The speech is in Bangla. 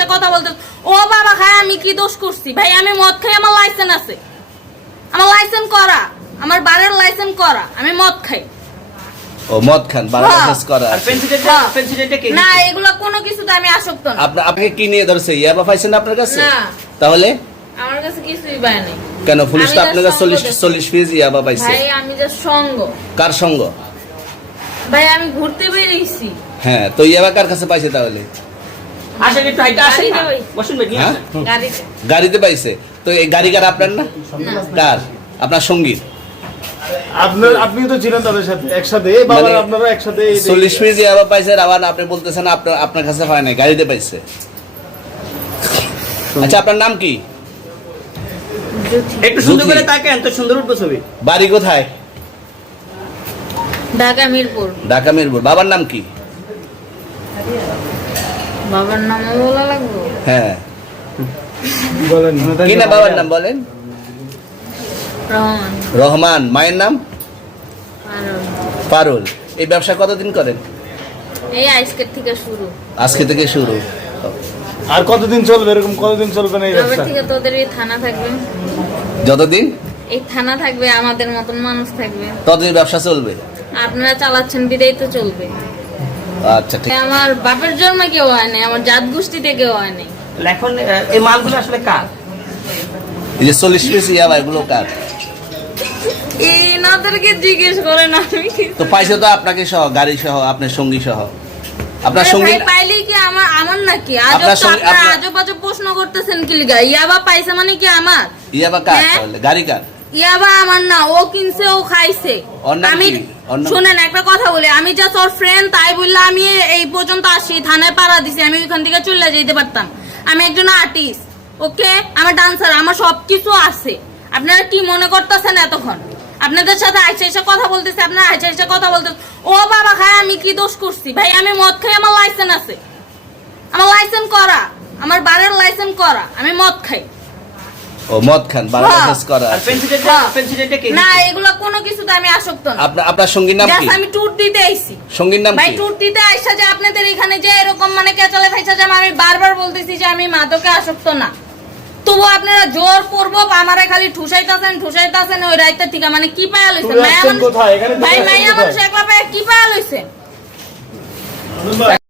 এসে কথা বলতে ও বাবা খায় আমি কি দোষ করছি ভাই আমি মদ খাই আমার লাইসেন্স আছে আমার লাইসেন্স করা আমার বারের লাইসেন্স করা আমি মদ খাই ও মদ খান বারের লাইসেন্স করা আর পেনসিলটা কে না এগুলো কোনো কিছুতে আমি আসক্ত না আপনাকে কি নিয়ে ধরছে ইয়াবা পাইছেন আপনার কাছে না তাহলে আমার কাছে কিছুই পায় নাই কেন পুলিশ তো আপনার কাছে 40 পিস ইয়াবা পাইছে ভাই আমি যে সঙ্গ কার সঙ্গ ভাই আমি ঘুরতে বেরিয়েছি হ্যাঁ তো ইয়াবা কার কাছে পাইছে তাহলে আসেন একটু হাইটা আসেন না। বসুন ভাই নিয়ে হ্যাঁ? আসেন। গাড়িতে গাড়িতে পাইছে তো এই গাড়ি কার আপনার না কার আপনার সঙ্গী আপনি তো ছিলেন তাদের সাথে একসাথে বাবা আপনারা একসাথে 40 পিস ইয়াবা পাইছে আবার আপনি বলতেছেন আপনার কাছে হয় না গাড়িতে পাইছে আচ্ছা আপনার নাম কি একটু সুন্দর জ্যোতি। করে তাকান তো সুন্দর উঠবে ছবি। বাড়ি কোথায় ঢাকা মিরপুর ঢাকা মিরপুর বাবার নাম কি বাবার নাম বলা লাগবে হ্যাঁ বলেন কি না বাবার নাম বলেন রহমান রহমান মায়ের নাম আর পারুল এই ব্যবসা কতদিন করেন এই আজকের থেকে শুরু আজকে থেকে শুরু আর কতদিন চলবে এরকম কতদিন চলবে না এই রবিবার ব্যবসা থেকে তোদের এই থানা থাকবে যতদিন এই থানা থাকবে আমাদের মতন মানুষ থাকবে ততদিন ব্যবসা চলবে আপনারা চালাচ্ছেন বিদায় তো চলবে আচ্ছা ঠিক আমার বাপের জন্মে কেউ হয় নাই আমার জাত গোষ্ঠীতে কেউ হয় নাই এখন এই মালগুলো আসলে কার? এই যে 40 পিস ইয়াবা এগুলো কার এনাদেরকে জিজ্ঞেস করেন আমি কি তো পাইছে তো আপনাকে সহ গাড়ি সহ আপনার সঙ্গী সহ আপনার সঙ্গী ভাই পাইলে কি আমার নাকি আপনার আজব তো সঙ্গে- আপনারা আপনার- আজব আজব প্রশ্ন করতেছেন কি লিগা ইয়াবা পাইছে মানে কি আমার ইয়াবা কার হ্যাঁ? তাহলে? গাড়ি কার ইয়াবা আমার না ও কিনছে ও খাইছে ওর নাম আমি কি? ওর নাম- শুনেন একটা কথা বলি আমি জাস্ট ওর ফ্রেন্ড তাই বললে আমি এই পর্যন্ত আসি থানায় পাড়া দিছি আমি ওইখান থেকে চলে যেতে পারতাম আমি একজন আর্টিস্ট ওকে আমার ডান্সার আমার সবকিছু আছে আপনারা কি মনে করতেছেন এতক্ষণ আপনাদের সাথে আইসা এসে কথা বলতেছে আপনারা আইসা এসে কথা বলতেছে ও বাবা খায় আমি কি দোষ করছি ভাই আমি মদ খাই আমার লাইসেন্স আছে আমার লাইসেন্স করা আমার বারের লাইসেন্স করা আমি মদ খাই ও মদ খান বারের হ্যাঁ। লাইসেন্স করা আর পেনসিলটা কে? না এগুলো কোনো কিছুতে আমি আসক্ত না আপনার সঙ্গীর নাম কি Just আমি ট্যুর দিতে আইছি সঙ্গীর নাম ভাই কি ট্যুর দিতে আইসা যে আপনাদের এখানে যে এরকম মানে কেচালে ফাইসা যে আমি বারবার বলতেছি যে আমি মাদকে আসক্ত না তবু আপনারা জোর করবো আমারে খালি ঠুসাইতাছেন ওই রাইতে ঠিক মানে কি পায়া লইছেন তুই আসছেন কোথায়? এখানে তুই ভাই আসছেন মাইয়া কোথায়? মানুষ একলা পায়া কি পায়া লইছেন